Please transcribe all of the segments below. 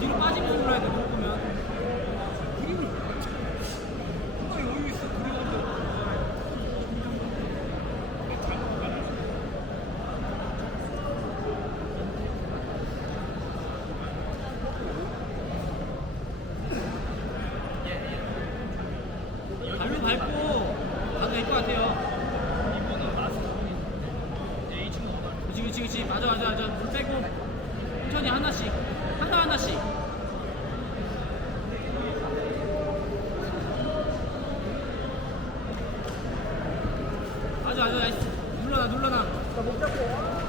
뒤로 빠지면서 눌러야 돼. 그치 그치 그치. 맞아 맞아 맞아. 물 빼고 천천히 하나씩 하나 하나씩 맞 아 맞아 나이스 눌러놔 눌러놔. 천천히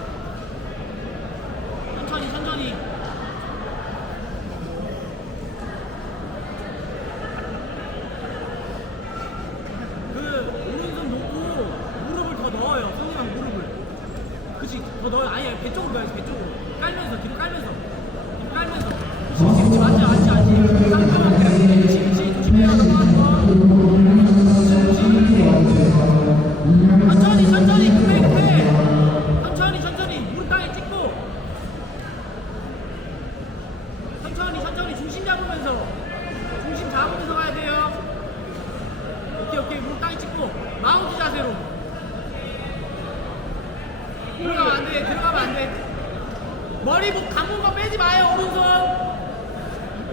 머리 목 감은 거 빼지 마요 오른손.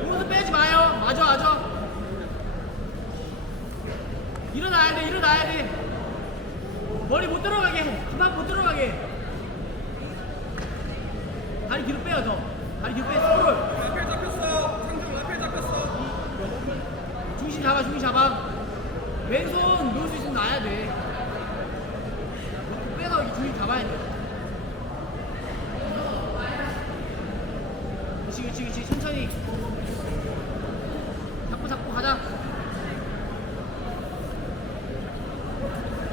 오른손 빼지 마요. 맞아 맞아. 일어나야 돼 일어나야 돼. 머리 못 들어가게 그만 못 들어가게 다리 뒤로 빼요 더. 다리 뒤로 빼 스크롤. 앞에 잡혔어. 상중 앞에 잡혔어. 중심 잡아 중심 잡아. 왼손 놓을 수 있으면 놔야 돼. 빼서 이렇게 중심 잡아야 돼 그치 그치 천천히. 잡고 잡고 가자.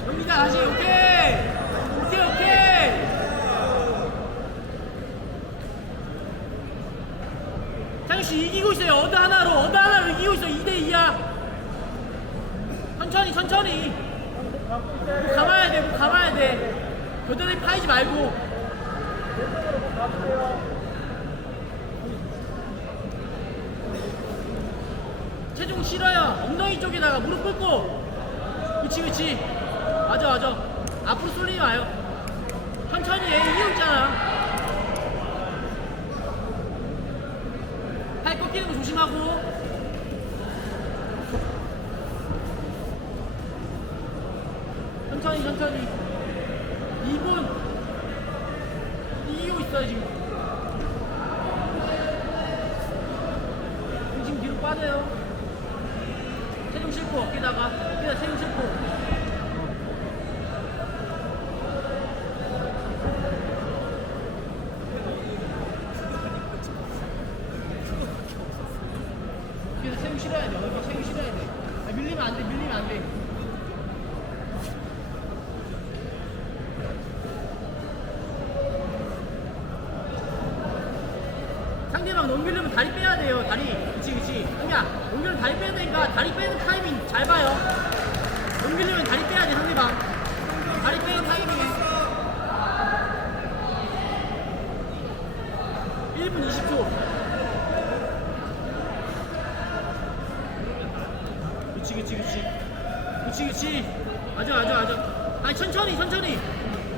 여기다 다시 오케이. 오케이 오케이. 장씨 이기고 있어요. 어드 하나로 어드 하나로 이기고 있어. 2대2야. 천천히 천천히. 목 감아야 돼목 감아야 돼. 겨드랑이 파이지 말고 체중 실어요. 엉덩이 쪽에다가 무릎 꿇고. 그치 그치. 맞아 맞아. 앞으로 쏠리지 마요. 천천히 해. 이기고 있잖아. 팔 꺾이는 거 조심하고. 천천히 천천히. 2분. 이기고 있어요 지금. 중심 뒤로 빠져요 싣고 어깨다가 어깨다 체중 싣고 그래서 체중 실어야 돼. 얼마 체중 실어야 돼. 아, 밀리면 안 돼. 밀리면 안 돼. 상대방 넘기려면 다리 빼야 돼요. 다리. 그치 그치. 그냥 넘기려면 다리 빼야 되니까 다리 빼는 타이밍 잘 봐요. 넘기려면 다리 빼야 돼 상대방. 다리 빼는 타이밍에. 1분 20초. 그치 그치 그치. 그치 그치. 맞아 맞아 맞아. 아니 천천히 천천히.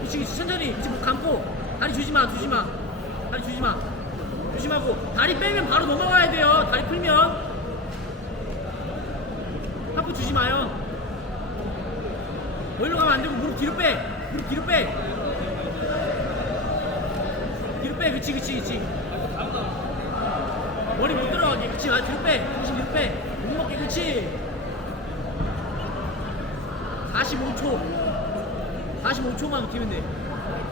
그치 그치. 천천히. 그치 목 감고. 다리 주지마 주지마. 다리 주지마. 조심하고. 다리 빼면 바로 넘어가야 돼요. 다리 풀면 하프 주지 마요. 멀리로 가면 안 되고 무릎 뒤로 빼. 무릎 뒤로 빼. 뒤로 빼. 그치 그치 그치. 머리 못 들어가게 그치. 아 뒤로 빼. 중심 뒤로 빼 못 먹게. 그치. 45초. 45초만 버티면 돼.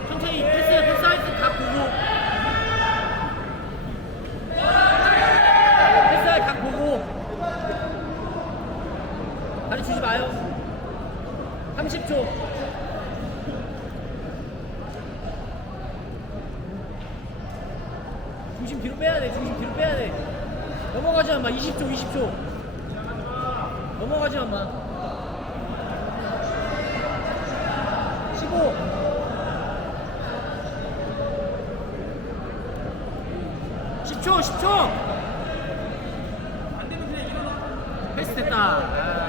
천천히 패스 패스 할때 다 보고 패스 각 보고 다리 주지 마요. 30초. 중심 뒤로 빼야 돼 중심 뒤로 빼야 돼. 넘어가지만 마. 20초 20초. 넘어가지만 마. 15 10초 10초. 안 되면 그냥 일어나. 패스 됐다. 아.